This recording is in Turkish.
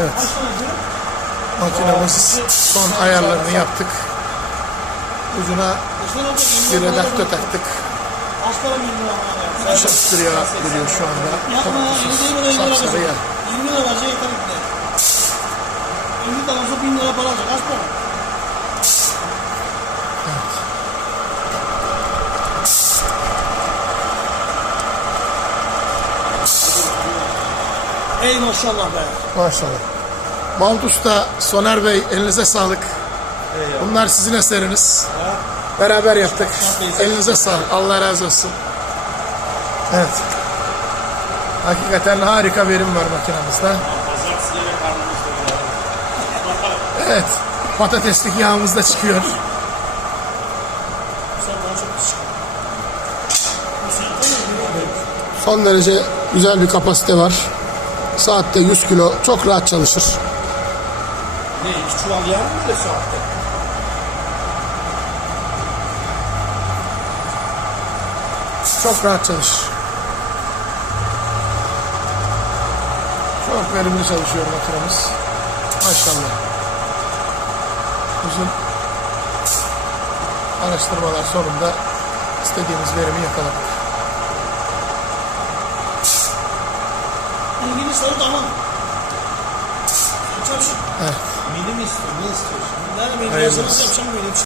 Evet. Makinamız son ayarlarını yaptık. Ucuna bir lira redaktör taktık. Lira? Çalıştırıyor duruyor şu anda. Yapma ya. Yirmi değil mi? Yirmi lira Sapsarı ya. verecek. Yirmi lira verecek yeter bir de. Elli tane olsa bin lira para alacak. Kaç para? Ey maşallah be. Maşallah. Mahmut Usta, Soner Bey elinize sağlık. Bunlar sizin eseriniz. Beraber yaptık. Elinize sağlık. Allah razı olsun. Evet. Hakikaten harika verim var makinamızda. Evet. Patateslik yağımız da çıkıyor. Son derece güzel bir kapasite var. Saatte 100 kilo çok rahat çalışır. Ne? İki çuval yağ mı böyle saatte? Çok rahat çalışır. Çok verimli çalışıyor makinamız. Maşallah. Uzun araştırmalar sonunda istediğimiz verimi yakaladık. İlgili soru tamam. Çalışın. Evet. Mini mi istiyorsun? Ne istiyorsun? Benim Hayırlısı. yazılımı yapacağım böyle bir şey.